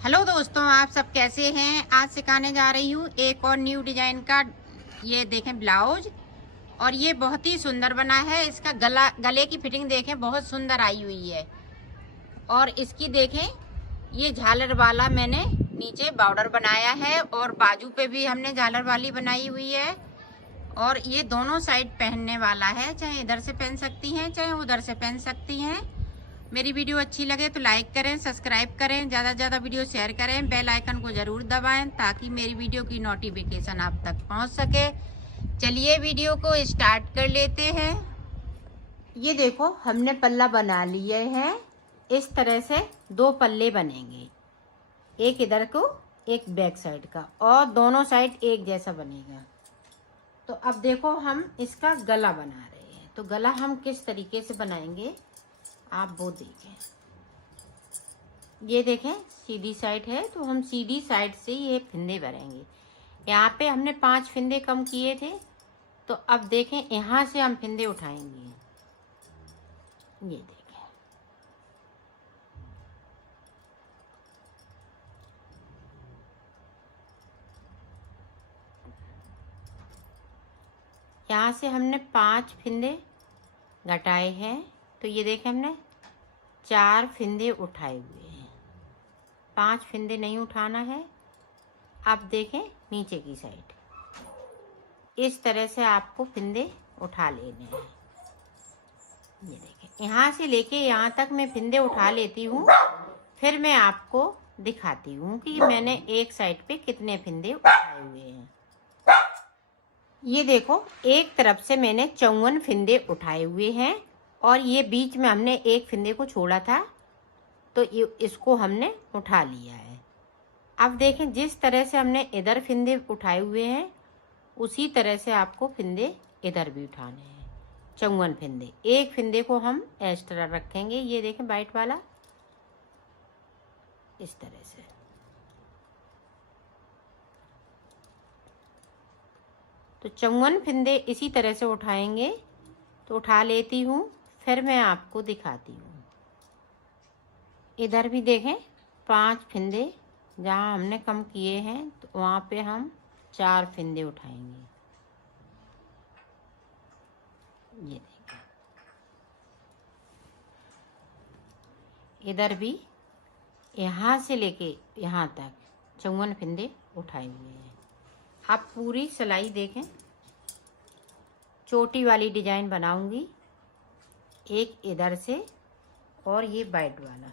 Hello दोस्तों, आप सब कैसे हैं। आज सिखाने जा रही हूँ एक और न्यू डिजाइन का। ये देखें ब्लाउज, और ये बहुत ही सुंदर बना है। इसका गले की फिटिंग देखें, बहुत सुंदर आई हुई है। और इसकी देखें, ये झालर वाला मैंने नीचे बॉर्डर बनाया है, और बाजू पे भी हमने झालर वाली बनाई हुई है। और ये दोनों साइड पहनने वाला है, चाहे इधर से पहन सकती हैं चाहे उधर से पहन सकती हैं। मेरी वीडियो अच्छी लगे तो लाइक करें, सब्सक्राइब करें, ज़्यादा से ज़्यादा वीडियो शेयर करें, बेल आइकन को ज़रूर दबाएं ताकि मेरी वीडियो की नोटिफिकेशन आप तक पहुंच सके। चलिए वीडियो को स्टार्ट कर लेते हैं। ये देखो, हमने पल्ला बना लिए हैं। इस तरह से दो पल्ले बनेंगे, एक इधर को एक बैक साइड का, और दोनों साइड एक जैसा बनेगा। तो अब देखो, हम इसका गला बना रहे हैं। तो गला हम किस तरीके से बनाएंगे आप वो देखें। ये देखें, सीधी साइड है तो हम सीधी साइड से ये फिंदे भरेंगे। यहाँ पे हमने 5 फिंदे कम किए थे, तो अब देखें यहाँ से हम फिंदे उठाएंगे। ये देखें, यहाँ से हमने 5 फिंदे घटाए हैं। तो ये देखें, हमने 4 फिंदे उठाए हुए हैं। 5 फिंदे नहीं उठाना है। अब देखें नीचे की साइड, इस तरह से आपको फिंदे उठा लेने हैं। ये देखें, यहाँ से लेके यहाँ तक मैं फिंदे उठा लेती हूँ, फिर मैं आपको दिखाती हूँ कि मैंने एक साइड पे कितने फिंदे उठाए हुए हैं। ये देखो, एक तरफ से मैंने 54 फिंदे उठाए हुए हैं, और ये बीच में हमने एक फिंदे को छोड़ा था, तो इसको हमने उठा लिया है। अब देखें, जिस तरह से हमने इधर फिंदे उठाए हुए हैं उसी तरह से आपको फिंदे इधर भी उठाने हैं। 54 फिंदे, एक फिंदे को हम एक्स्ट्रा रखेंगे। ये देखें वाइट वाला, इस तरह से। तो 54 फिंदे इसी तरह से उठाएंगे। तो उठा लेती हूँ, फिर मैं आपको दिखाती हूँ। इधर भी देखें, 5 फिंदे जहाँ हमने कम किए हैं तो वहाँ पे हम 4 फिंदे उठाएंगे। ये देखें, इधर भी यहाँ से लेके यहाँ तक 54 फिंदे उठाए हुए हैं। आप पूरी सिलाई देखें, चोटी वाली डिजाइन बनाऊंगी, एक इधर से और ये वाइट वाला।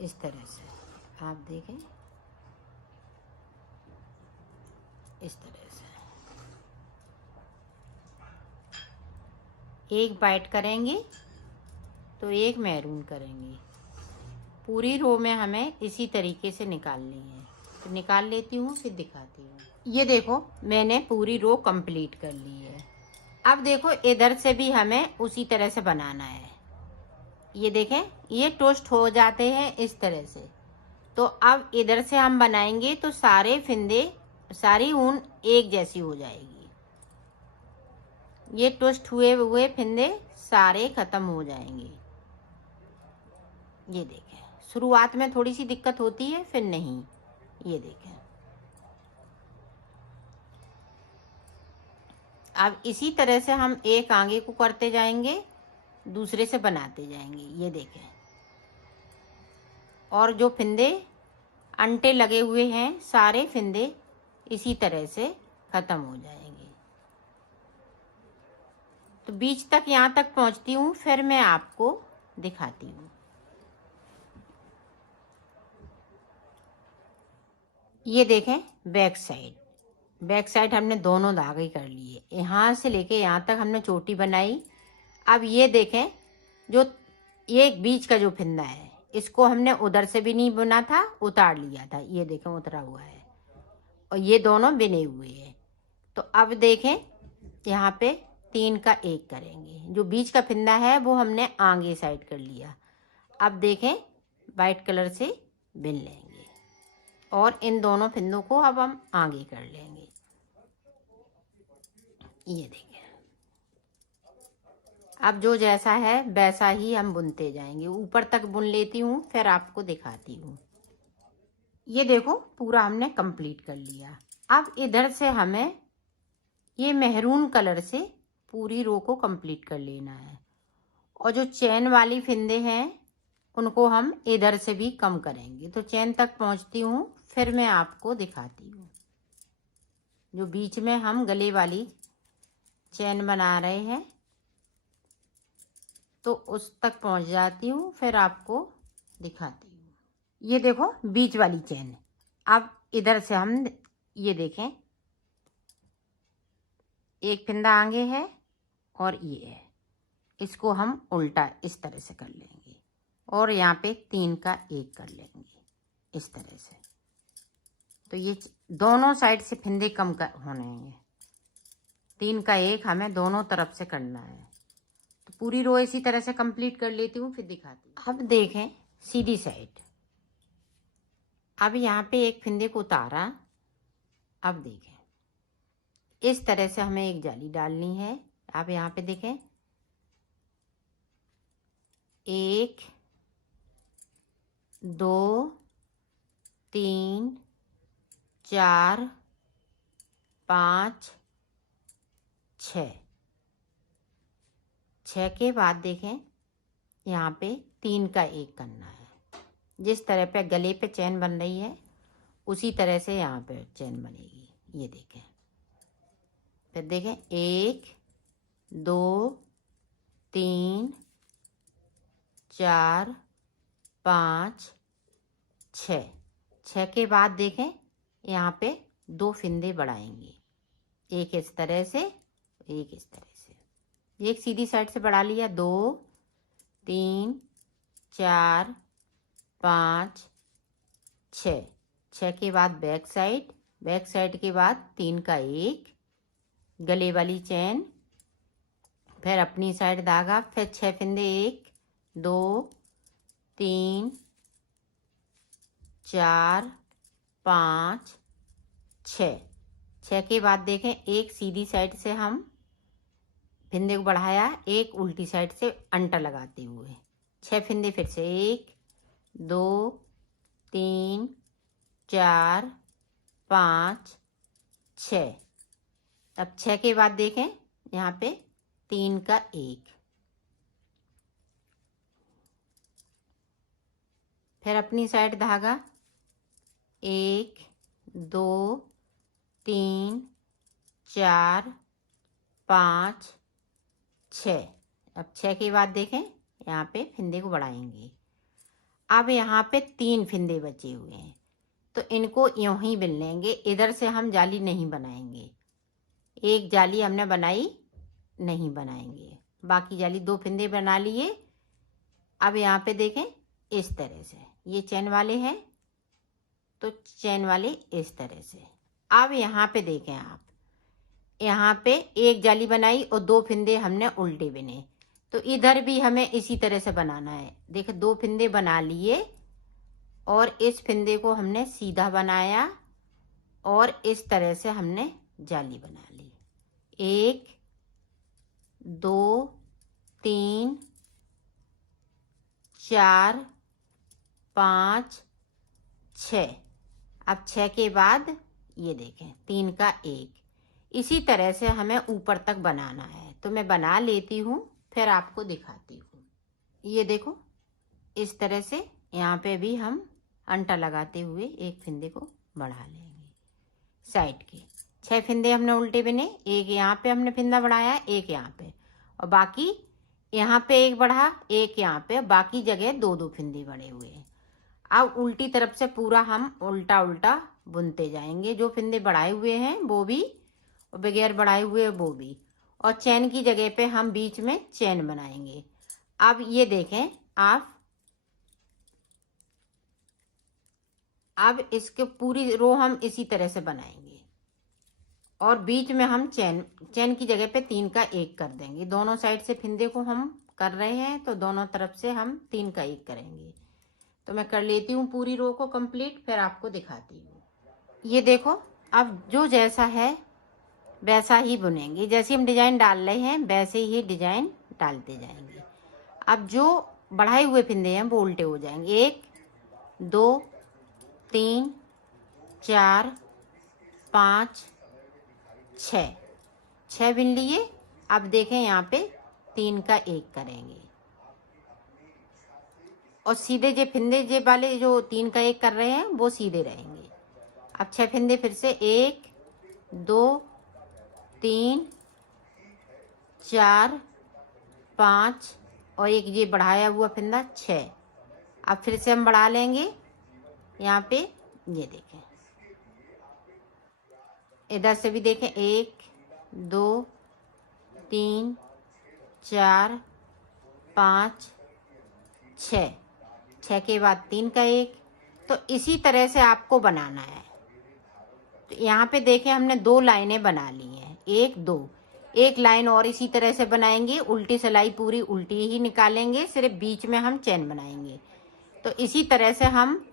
इस तरह से आप देखें, इस तरह से एक वाइट करेंगे तो एक मैरून करेंगे। पूरी रो में हमें इसी तरीके से निकालनी है। तो निकाल लेती हूँ, फिर दिखाती हूँ। ये देखो, मैंने पूरी रो कंप्लीट कर ली है। अब देखो, इधर से भी हमें उसी तरह से बनाना है। ये देखें, ये टोस्ट हो जाते हैं इस तरह से। तो अब इधर से हम बनाएंगे तो सारे फिंदे, सारी ऊन एक जैसी हो जाएगी। ये टोस्ट हुए हुए फिंदे सारे खत्म हो जाएंगे। ये देखें, शुरुआत में थोड़ी सी दिक्कत होती है, फिर नहीं। ये देखें, अब इसी तरह से हम एक आगे को करते जाएंगे, दूसरे से बनाते जाएंगे। ये देखें, और जो फिंदे अंटे लगे हुए हैं सारे फिंदे इसी तरह से खत्म हो जाएंगे। तो बीच तक यहाँ तक पहुँचती हूँ, फिर मैं आपको दिखाती हूँ। ये देखें, बैक साइड हमने दोनों धागे कर लिए। यहाँ से लेके यहाँ तक हमने चोटी बनाई। अब ये देखें, जो ये बीच का जो फिंदा है इसको हमने उधर से भी नहीं बुना था, उतार लिया था। ये देखें, उतरा हुआ है, और ये दोनों बिने हुए हैं। तो अब देखें, यहाँ पे 3 का 1 करेंगे। जो बीच का फिंदा है वो हमने आगे साइड कर लिया। अब देखें, वाइट कलर से बिन लेंगे, और इन दोनों फिंदों को अब हम आगे कर लेंगे। ये देखिए, अब जो जैसा है वैसा ही हम बुनते जाएंगे। ऊपर तक बुन लेती हूँ, फिर आपको दिखाती हूँ। ये देखो पूरा हमने कंप्लीट कर लिया। अब इधर से हमें ये मेहरून कलर से पूरी रो को कंप्लीट कर लेना है। और जो चैन वाली फिंदे हैं उनको हम इधर से भी कम करेंगे। तो चैन तक पहुंचती हूँ, फिर मैं आपको दिखाती हूँ। जो बीच में हम गले वाली चैन बना रहे हैं तो उस तक पहुंच जाती हूँ, फिर आपको दिखाती हूँ। ये देखो बीच वाली चैन। अब इधर से हम ये देखें, एक फिंदा आगे है और ये है, इसको हम उल्टा इस तरह से कर लेंगे और यहाँ पे 3 का 1 कर लेंगे इस तरह से। तो ये दोनों साइड से फिंदे कम कर होने हैं। 3 का 1 हमें दोनों तरफ से करना है। तो पूरी रो इसी तरह से कंप्लीट कर लेती हूँ, फिर दिखाती हूँ। अब देखें सीधी साइड। अब यहाँ पे एक फिंदे को उतारा। अब देखें इस तरह से हमें एक जाली डालनी है। आप यहाँ पे देखें, 1 2 3 4 5 6 के बाद देखें यहाँ पे 3 का 1 करना है। जिस तरह पे गले पे चैन बन रही है उसी तरह से यहाँ पे चैन बनेगी। ये देखें, फिर देखें 1 2 3 4 5 6 के बाद देखें यहाँ पे 2 फिंदे बढ़ाएंगे, एक इस तरह से, एक इस तरह से। एक सीधी साइड से बढ़ा लिया, 2 3 4 5 6 के बाद बैक साइड के बाद 3 का 1 गले वाली चैन, फिर अपनी साइड धागा, फिर 6 फिंदे, 1 2 3 4 5 6 के बाद देखें एक सीधी साइड से हम फिंदे को बढ़ाया, एक उल्टी साइड से अंटा लगाते हुए 6 फिंदे, फिर से 1 2 3 4 5 6। अब 6 के बाद देखें यहाँ पे 3 का 1, फिर अपनी साइड धागा, 1 2 3 4 5 6। अब 6 के बाद देखें यहाँ पे फिंदे को बढ़ाएंगे। अब यहाँ पे 3 फिंदे बचे हुए हैं तो इनको यूं ही बिन लेंगे। इधर से हम जाली नहीं बनाएंगे, एक जाली हमने बनाई नहीं बनाएंगे, बाकी जाली 2 फिंदे बना लिए। अब यहाँ पे देखें इस तरह से, ये चैन वाले हैं तो चैन वाले इस तरह से। अब यहाँ पे देखें आप, यहाँ पे एक जाली बनाई और 2 फिंदे हमने उल्टे बिने, तो इधर भी हमें इसी तरह से बनाना है। देखो 2 फिंदे बना लिए और इस फिंदे को हमने सीधा बनाया और इस तरह से हमने जाली बना ली। 1 2 3 4 5 6। अब 6 के बाद ये देखें 3 का 1, इसी तरह से हमें ऊपर तक बनाना है। तो मैं बना लेती हूँ, फिर आपको दिखाती हूँ। ये देखो इस तरह से यहाँ पे भी हम अंटा लगाते हुए एक फिंदे को बढ़ा लेंगे। साइड के 6 फिंदे हमने उल्टे बिने, एक यहाँ पे हमने फिंदा बढ़ाया, एक यहाँ पे, और बाकी यहाँ पे एक बढ़ा, एक यहाँ पे, बाकी जगह 2 फिंदे बड़े हुए हैं। अब उल्टी तरफ से पूरा हम उल्टा उल्टा बुनते जाएंगे। जो फिंदे बढ़ाए हुए हैं वो भी और बगैर बढ़ाए हुए वो भी, और चैन की जगह पे हम बीच में चैन बनाएंगे। अब ये देखें आप, अब इसके पूरी रो हम इसी तरह से बनाएंगे और बीच में हम चैन की जगह पे 3 का 1 कर देंगे। दोनों साइड से फिंदे को हम कर रहे हैं तो दोनों तरफ से हम 3 का 1 करेंगे। तो मैं कर लेती हूँ पूरी रो को कंप्लीट, फिर आपको दिखाती हूँ। ये देखो अब जो जैसा है वैसा ही बुनेंगे। जैसे हम डिजाइन डाल रहे हैं वैसे ही डिजाइन डालते जाएंगे। अब जो बढ़ाए हुए फिंदे हैं वो उल्टे हो जाएंगे। 1 2 3 4 5 6 बिन लिए। अब देखें यहाँ पे 3 का 1 करेंगे और सीधे जे फिंदे जे वाले जो 3 का 1 कर रहे हैं वो सीधे रहेंगे। अब 6 फिंदे फिर से 1 2 3 4 5 और एक ये बढ़ाया हुआ फिंदा 6। अब फिर से हम बढ़ा लेंगे यहाँ पे। ये देखें, इधर से भी देखें 1 2 3 4 5 6 के बाद 3 का 1। तो इसी तरह से आपको बनाना है। तो यहाँ पे देखें हमने 2 लाइनें बना ली हैं, 1 2। एक लाइन और इसी तरह से बनाएंगे, उल्टी सिलाई पूरी उल्टी ही निकालेंगे, सिर्फ बीच में हम चैन बनाएंगे। तो इसी तरह से हम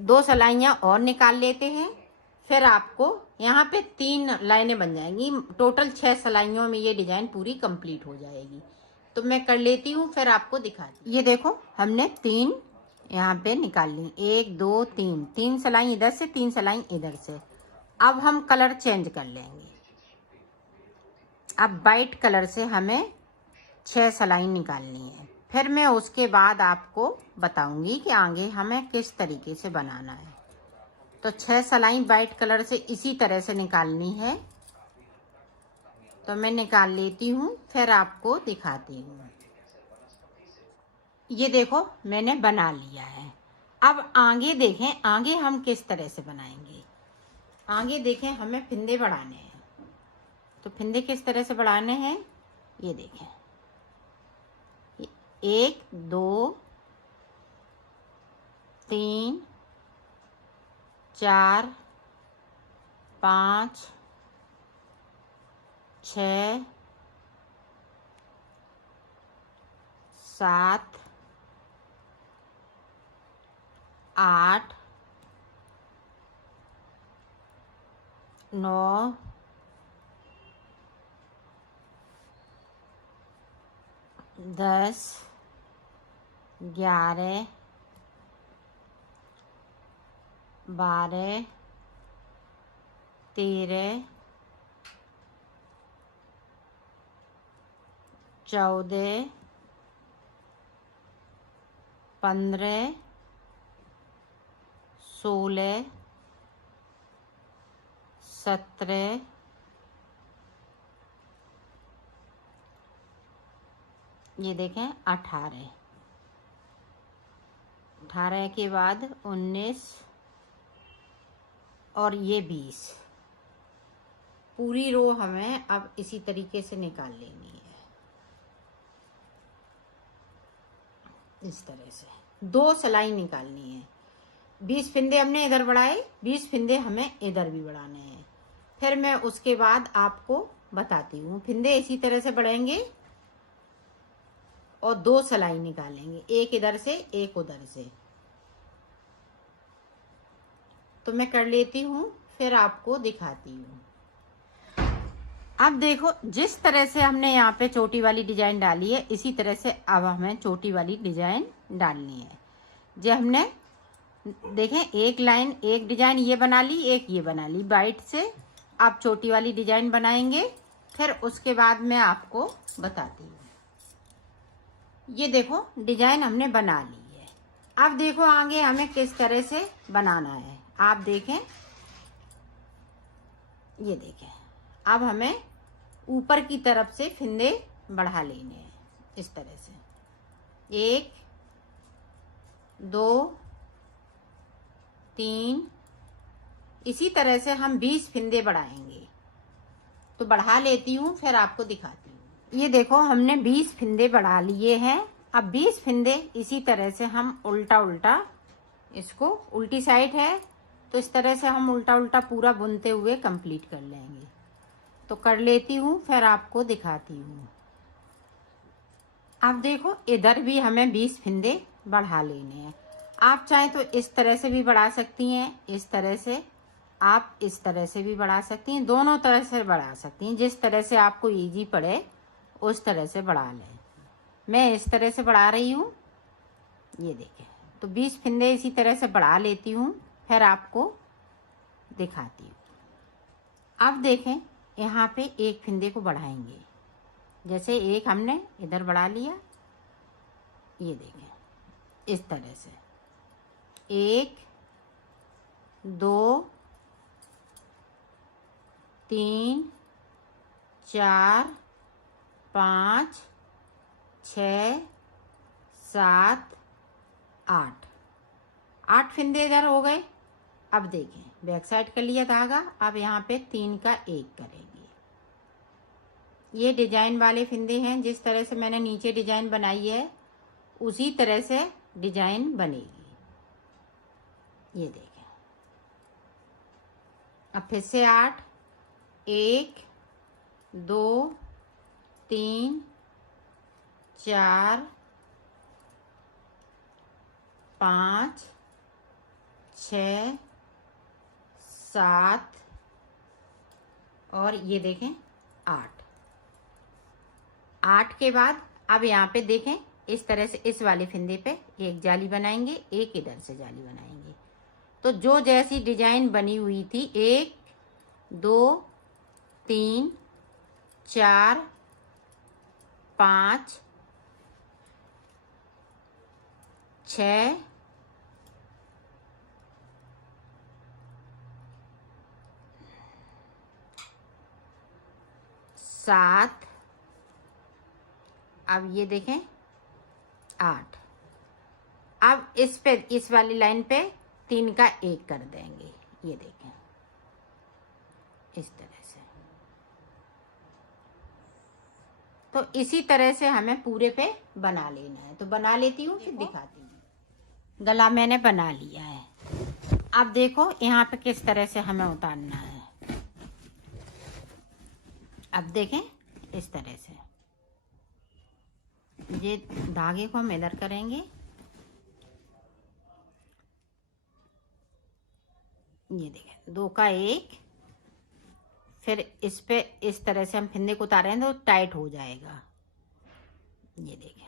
2 सिलाइयाँ और निकाल लेते हैं। फिर आपको यहाँ पे 3 लाइनें बन जाएंगी। टोटल 6 सिलाइयों में ये डिजाइन पूरी कंप्लीट हो जाएगी। तो मैं कर लेती हूँ फिर आपको दिखाती हूँ। ये देखो हमने 3 यहाँ पे निकाल ली, 1 2 3 सिलाई इधर से 3 सिलाई इधर से। अब हम कलर चेंज कर लेंगे। अब वाइट कलर से हमें 6 सिलाई निकालनी है। फिर मैं उसके बाद आपको बताऊंगी कि आगे हमें किस तरीके से बनाना है। तो 6 सिलाई वाइट कलर से इसी तरह से निकालनी है। तो मैं निकाल लेती हूँ फिर आपको दिखाती हूँ। ये देखो मैंने बना लिया है। अब आगे देखें, आगे हम किस तरह से बनाएंगे। आगे देखें हमें फिंदे बढ़ाने हैं। तो फिंदे किस तरह से बढ़ाने हैं ये देखें। 1 2 3 4 5 6 7 8 9 10 11 12 13 14 15 16 17 ये देखें 18 के बाद 19 और ये 20। पूरी रो हमें अब इसी तरीके से निकाल लेनी है। इस तरह से 2 सिलाई निकालनी है। 20 फिंदे हमने इधर बढ़ाए, 20 फिंदे हमें इधर भी बढ़ाने हैं। फिर मैं उसके बाद आपको बताती हूँ। फिंदे इसी तरह से बढ़ाएंगे और 2 सिलाई निकालेंगे, एक इधर से एक उधर से। तो मैं कर लेती हूँ फिर आपको दिखाती हूँ। अब देखो जिस तरह से हमने यहाँ पे चोटी वाली डिजाइन डाली है इसी तरह से अब हमें चोटी वाली डिजाइन डालनी है। जो हमने देखें एक लाइन एक डिजाइन ये बना ली, एक ये बना ली वाइट से। अब चोटी वाली डिजाइन बनाएंगे, फिर उसके बाद मैं आपको बताती हूँ। ये देखो डिजाइन हमने बना ली है। अब देखो आगे हमें किस तरह से बनाना है। आप देखें, ये देखें अब हमें ऊपर की तरफ से फिंदे बढ़ा लेने हैं इस तरह से। 1 2 3 इसी तरह से हम 20 फिंदे बढ़ाएंगे। तो बढ़ा लेती हूँ फिर आपको दिखाती हूँ। ये देखो हमने 20 फिंदे बढ़ा लिए हैं। अब 20 फिंदे इसी तरह से हम उल्टा उल्टा, इसको उल्टी साइड है तो इस तरह से हम उल्टा उल्टा पूरा बुनते हुए कंप्लीट कर लेंगे। तो कर लेती हूँ फिर आपको दिखाती हूँ। अब देखो इधर भी हमें 20 फिंदे बढ़ा लेने हैं। आप चाहें तो इस तरह से भी बढ़ा सकती हैं, इस तरह से, आप इस तरह से भी बढ़ा सकती हैं, दोनों तरह से बढ़ा सकती हैं, जिस तरह से आपको इजी पड़े उस तरह से बढ़ा लें। मैं इस तरह से बढ़ा रही हूँ, ये देखें। तो 20 फंदे इसी तरह से बढ़ा लेती हूँ, फिर आपको दिखाती हूँ। अब देखें, यहाँ पे एक फंदे को बढ़ाएंगे, जैसे एक हमने इधर बढ़ा लिया, ये देखें इस तरह से 1 2 3 4 5 6 7 8 फंदे इधर हो गए। अब देखें, बैक साइड कर लिया धागा, अब यहाँ पे 3 का 1 करेंगे। ये डिजाइन वाले फंदे हैं, जिस तरह से मैंने नीचे डिजाइन बनाई है उसी तरह से डिजाइन बनेगी। ये देखें, अब फिर से 8 1 2 3 4 5 6 7 और ये देखें 8 के बाद अब यहाँ पे देखें, इस तरह से इस वाले फंदे पे एक जाली बनाएंगे, एक इधर से जाली बनाएंगे। तो जो जैसी डिजाइन बनी हुई थी 1 2 3 4 5 6 7, अब ये देखें 8। अब इस पे, इस वाली लाइन पे 3 का 1 कर देंगे, ये देखें इस तरह से। तो इसी तरह से हमें पूरे पे बना लेना है। तो बना लेती हूँ, फिर दिखाती हूँ। गला मैंने बना लिया है। अब देखो यहाँ पे किस तरह से हमें उतारना है। अब देखें इस तरह से, ये धागे को हम इधर करेंगे, ये देखें 2 का 1, फिर इस पे इस तरह से हम फंदे को उतारेंगे तो टाइट हो जाएगा। ये देखें,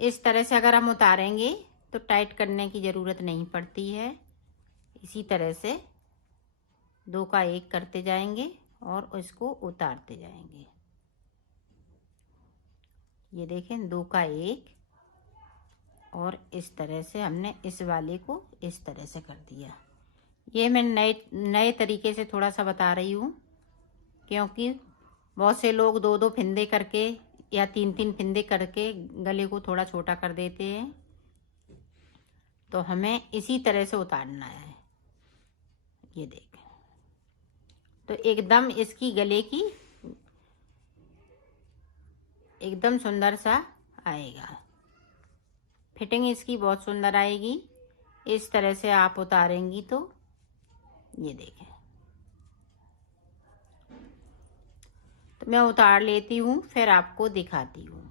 इस तरह से अगर हम उतारेंगे तो टाइट करने की ज़रूरत नहीं पड़ती है। इसी तरह से 2 का 1 करते जाएंगे और इसको उतारते जाएंगे। ये देखें 2 का 1, और इस तरह से हमने इस वाले को इस तरह से कर दिया। ये मैं नए तरीके से थोड़ा सा बता रही हूँ, क्योंकि बहुत से लोग 2-2 फंदे करके या 3-3 फंदे करके गले को थोड़ा छोटा कर देते हैं। तो हमें इसी तरह से उतारना है। ये देखें, तो एकदम इसकी गले की एकदम सुंदर सा आएगा, फिटिंग इसकी बहुत सुंदर आएगी। इस तरह से आप उतारेंगी तो ये देखें। तो मैं उतार लेती हूँ, फिर आपको दिखाती हूँ।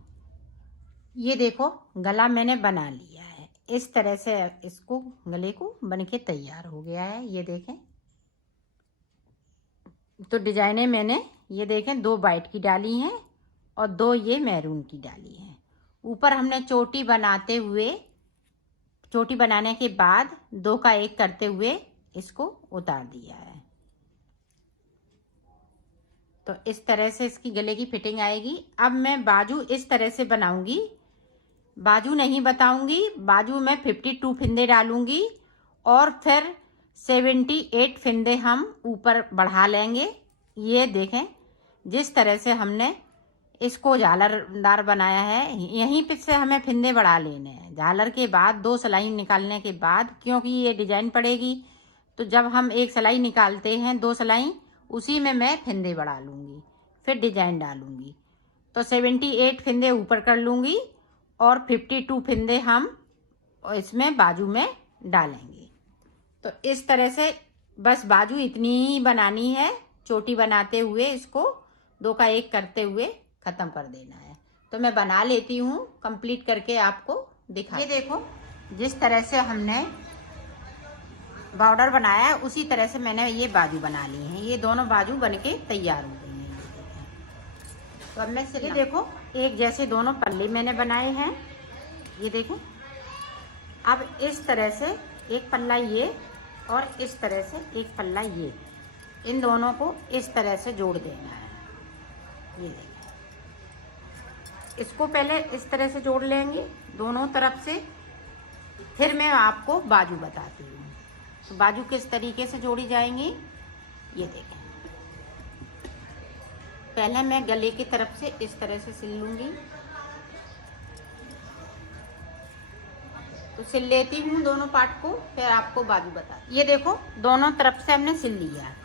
ये देखो, गला मैंने बना लिया है। इस तरह से इसको गले को बनके तैयार हो गया है। ये देखें, तो डिजाइने मैंने ये देखें 2 वाइट की डाली हैं और 2 ये मैरून की डाली हैं। ऊपर हमने चोटी बनाते हुए, चोटी बनाने के बाद 2 का 1 करते हुए इसको उतार दिया है। तो इस तरह से इसकी गले की फिटिंग आएगी। अब मैं बाजू इस तरह से बनाऊंगी, बाजू नहीं बताऊंगी। बाजू में 52 फंदे डालूंगी और फिर 78 फंदे हम ऊपर बढ़ा लेंगे। ये देखें, जिस तरह से हमने इसको झालरदार बनाया है, यहीं पे से हमें फंदे बढ़ा लेने हैं। झालर के बाद 2 सिलाई निकालने के बाद, क्योंकि ये डिजाइन पड़ेगी, तो जब हम एक सिलाई निकालते हैं 2 सिलाई, उसी में मैं फंदे बढ़ा लूँगी, फिर डिजाइन डालूँगी। तो 78 फंदे ऊपर कर लूँगी और 52 फंदे हम इसमें बाजू में डालेंगे। तो इस तरह से बस बाजू इतनी ही बनानी है। चोटी बनाते हुए इसको 2 का 1 करते हुए ख़त्म कर देना है। तो मैं बना लेती हूँ, कंप्लीट करके आपको दिखा। ये देखो जिस तरह से हमने बॉर्डर बनाया है उसी तरह से मैंने ये बाजू बना ली हैं। ये दोनों बाजू बनके तैयार हो गई हैं। तो अब मैं ये देखो एक जैसे दोनों पल्ले मैंने बनाए हैं। ये देखो अब इस तरह से एक पल्ला ये और इस तरह से एक पल्ला ये, इन दोनों को इस तरह से जोड़ देना है। ये देखो इसको पहले इस तरह से जोड़ लेंगे दोनों तरफ से, फिर मैं आपको बाजू बताती हूँ। तो बाजू किस तरीके से जोड़ी जाएंगी ये देखें। पहले मैं गले की तरफ से इस तरह से सिल लूंगी। तो सिल लेती हूँ दोनों पार्ट को, फिर आपको बाजू बता। ये देखो दोनों तरफ से हमने सिल लिया।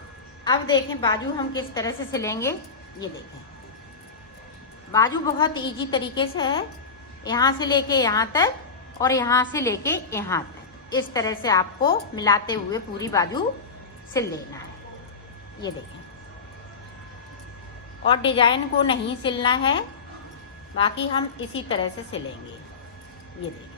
अब देखें बाजू हम किस तरह से सिलेंगे। ये देखें बाजू बहुत इजी तरीके से है, यहाँ से लेके यहाँ तक और यहाँ से लेके यहाँ तक, इस तरह से आपको मिलाते हुए पूरी बाजू सिल लेना है। ये देखें और डिजाइन को नहीं सिलना है, बाकी हम इसी तरह से सिलेंगे। ये देखें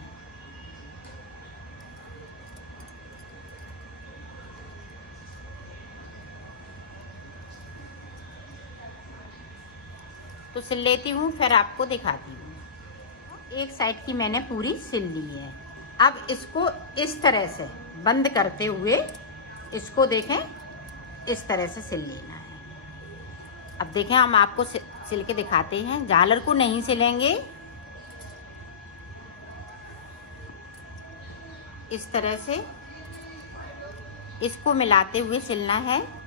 तो सिल लेती हूँ, फिर आपको दिखाती हूँ। एक साइड की मैंने पूरी सिल ली है। अब इसको इस तरह से बंद करते हुए इसको देखें इस तरह से सिल लेना है। अब देखें हम आपको सिल के दिखाते हैं। झालर को नहीं सिलेंगे, इस तरह से इसको मिलाते हुए सिलना है।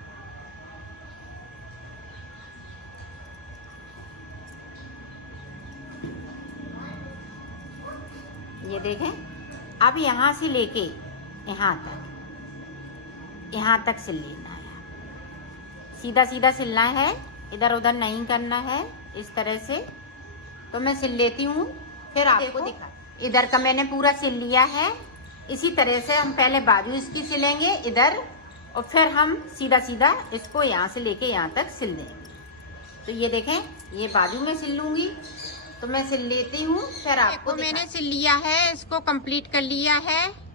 ये देखें अब यहाँ से लेके यहाँ तक सिल लेना है। सीधा सीधा सिलना है, इधर उधर नहीं करना है, इस तरह से। तो मैं सिल लेती हूँ, फिर आपको दिखा। इधर का मैंने पूरा सिल लिया है। इसी तरह से हम पहले बाजू इसकी सिलेंगे इधर, और फिर हम सीधा सीधा इसको यहाँ से लेके यहाँ तक सिल देंगे। तो ये देखें ये बाजू में सिल लूँगी, तो मैं सिल लेती हूँ, फिर आपको मैंने सिल लिया है, इसको कंप्लीट कर लिया है।